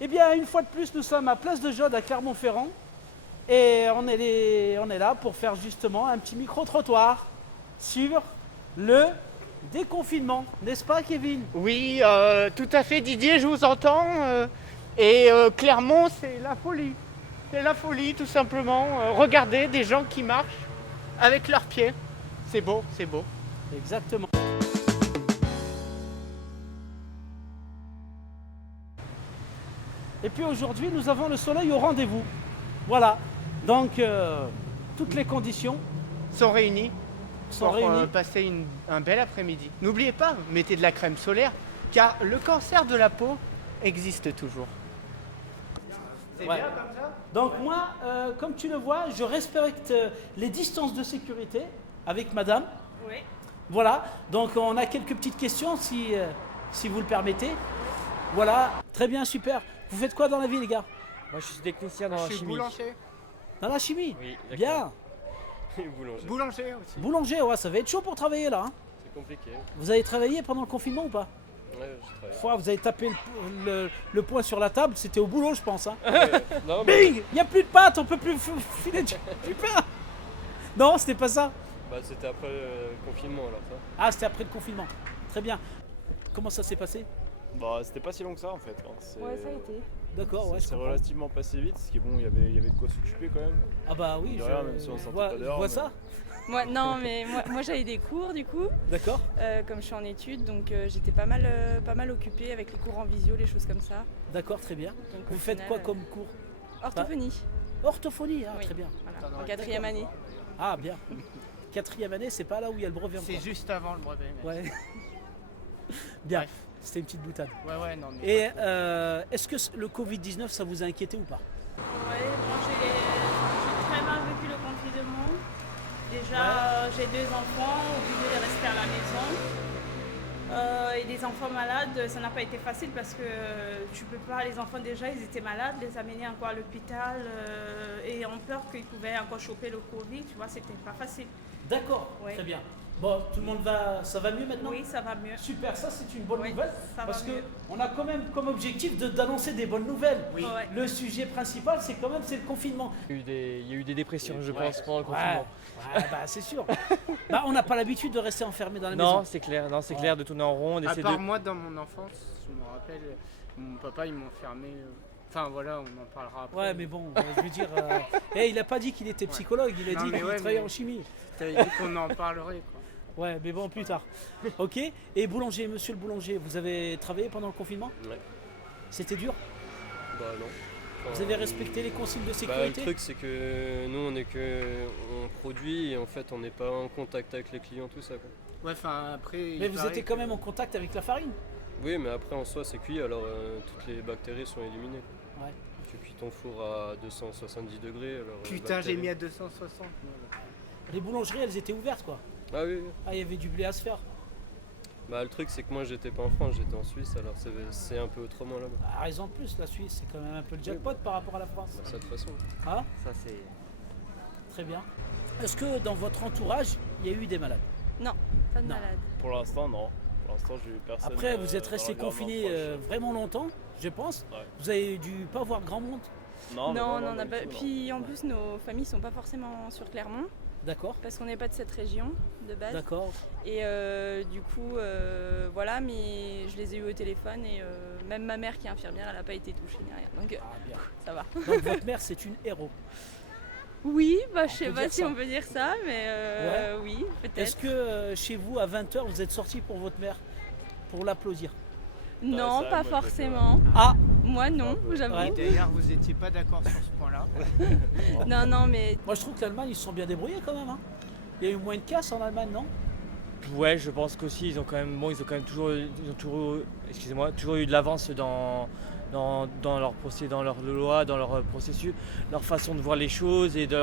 Eh bien, une fois de plus, nous sommes à Place de Jaude à Clermont-Ferrand et on est là pour faire justement un petit micro-trottoir sur le déconfinement, n'est-ce pas Kevin? Oui, tout à fait Didier, je vous entends. Clermont, c'est la folie. C'est la folie tout simplement. Regardez des gens qui marchent avec leurs pieds. C'est beau, c'est beau. Exactement. Et puis aujourd'hui, nous avons le soleil au rendez-vous. Voilà. Donc, toutes les conditions Sont réunis sont pour réunies. passer un bel après-midi. N'oubliez pas, mettez de la crème solaire, car le cancer de la peau existe toujours. C'est Ouais. bien comme ça? Donc moi, comme tu le vois, je respecte les distances de sécurité avec madame. Oui. Voilà. Donc on a quelques petites questions si vous le permettez. Voilà. Très bien, super. Vous faites quoi dans la vie les gars? Moi je suis technicien dans Je la suis chimie. boulanger. Dans la chimie? Oui, Bien. Boulanger. Boulanger aussi. Boulanger, ouais, ça va être chaud pour travailler là. Hein. C'est compliqué. Vous avez travaillé pendant le confinement ou pas? Ouais, je travaille. Fois, vous avez tapé le poing sur la table, c'était au boulot je pense. Hein. Non, mais Bing! Il n'y a plus de pâtes, on peut plus filer du pain. Non, c'était pas ça. bah, c'était après le confinement alors ça. Ah, c'était après le confinement. Très bien. Comment ça s'est passé? Bah, c'était pas si long que ça en fait. Hein. Ouais, ça a été. D'accord, ouais, je C'est comprends. relativement passé vite, parce que bon, il y avait de quoi s'occuper quand même. Ah bah oui, De rien, même si on sortait vois, pas je dehors, vois mais- ça. Moi, non, mais moi j'avais des cours du coup, D'accord. comme je suis en études, donc j'étais pas mal occupée avec les cours en visio, les choses comme ça. D'accord, très bien. Donc, Vous au faites final, quoi comme cours? Orthophonie. Orthophonie, ah, Oui. très bien. Voilà, en 4e année. Ah, bien. 4e année, c'est pas là où il y a le brevet encore. C'est juste avant le brevet. Mais... Ouais. Bien, Bref. c'était une petite boutade. Ouais, non mais... Et est-ce que le Covid-19, ça vous a inquiété ou pas? Ouais, bon, j'ai très mal vécu le confinement. Déjà, j'ai 2 enfants, obligés de rester à la maison. Et des enfants malades, ça n'a pas été facile parce que tu peux pas, les enfants déjà, ils étaient malades, les amener encore à l'hôpital et ont peur qu'ils pouvaient encore choper le Covid, tu vois, c'était pas facile. D'accord, Ouais. très bien. Bon, tout le monde va, ça va mieux maintenant? Oui, ça va mieux. Super, ça c'est une bonne Oui, nouvelle ça va parce mieux. qu'on a quand même comme objectif d'annoncer des bonnes nouvelles. Oui. Ouais. Le sujet principal, c'est quand même c'est le confinement. Il y a eu des dépressions, je Ouais. pense, pendant le Ouais, confinement. ouais, bah c'est sûr. Bah, on n'a pas l'habitude de rester enfermé dans la Non, maison. c'est clair, non, c'est Ouais. clair de tourner en rond, À d'essayer part de. moi, dans mon enfance, je me rappelle, mon papa, il m'a enfermé. Enfin voilà, on en parlera après. Ouais, mais bon, je veux dire, il a pas dit qu'il était psychologue, il a Non, dit mais qu'il ouais, travaillait mais- en chimie. T'avais dit qu'on en parlerait quoi. Ouais, mais bon, plus tard. Ok. Et boulanger, monsieur le boulanger, vous avez travaillé pendant le confinement? Ouais. C'était dur? Bah non. Vous avez respecté les consignes de Bah, le sécurité? truc c'est que nous on produit et en fait on n'est pas en contact avec les clients, tout ça quoi. Ouais, enfin après. Mais vous étiez quand même en contact avec la farine? Oui, mais après en soi c'est cuit alors toutes les bactéries sont éliminées. Ouais. Tu cuis ton four à 270 degrés alors. Putain, j'ai bactéries- mis à 260. Les boulangeries, elles étaient ouvertes, quoi. Ah oui, oui. Ah, il y avait du blé à se faire. Bah le truc c'est que moi j'étais pas en France, j'étais en Suisse alors c'est un peu autrement là-bas. Ah, raison de plus, la Suisse, c'est quand même un peu le jackpot par rapport à la France. Bah, ça de toute façon. Ah, Ça c'est. très bien. Est-ce que dans votre entourage, il y a eu des malades? Non, pas de Non. malade. Pour l'instant, non. Pour l'instant, j'ai eu personne. Après, vous êtes dans resté l'environnement confiné proche. vraiment longtemps, je pense. Ouais. Vous avez dû pas voir grand monde. Non, mais non, non, on n'a du pas. tout, non. Puis en plus, nos familles sont pas forcément sur Clermont D'accord, parce qu'on n'est pas de cette région de base. d'accord. Et du coup, voilà, mais je les ai eus au téléphone et même ma mère qui est infirmière, elle n'a pas été touchée ni rien. Donc Ah, bien. ça va. Donc votre mère, c'est une héros. Oui, bah, je On sais peut pas dire si ça. on peut dire ça, mais oui, Est-ce peut-être. que chez vous, à 20h, vous êtes sorti pour votre mère? Pour l'applaudir? Non, ça, pas moi, je le forcément. Ah, Moi non, j'avoue. Ouais. D'ailleurs, vous étiez pas d'accord sur ce point-là. Non, non, mais moi je trouve que l'Allemagne, ils se sont bien débrouillés quand même. Hein. Il y a eu moins de casse en Allemagne, non? Ouais, je pense qu'aussi ils ont quand même toujours eu de l'avance dans leur procès, dans leur loi, dans leur processus, leur façon de voir les choses et de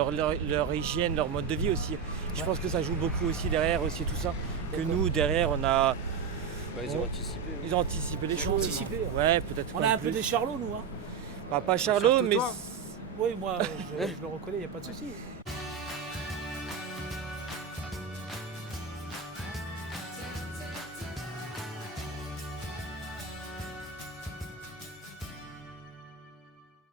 leur hygiène, leur mode de vie aussi. Je Ouais. pense que ça joue beaucoup aussi derrière aussi tout ça. Que D'accord. nous derrière on a Bah, ils ont anticipé. ils ont anticipé les Ils ont choses. anticipé. Ouais, peut-être. On quand a un même peu plus. des charlots, nous. Hein. Bah, pas Charlot, Surtout mais toi. Oui, moi, je le reconnais, il n'y a pas de souci.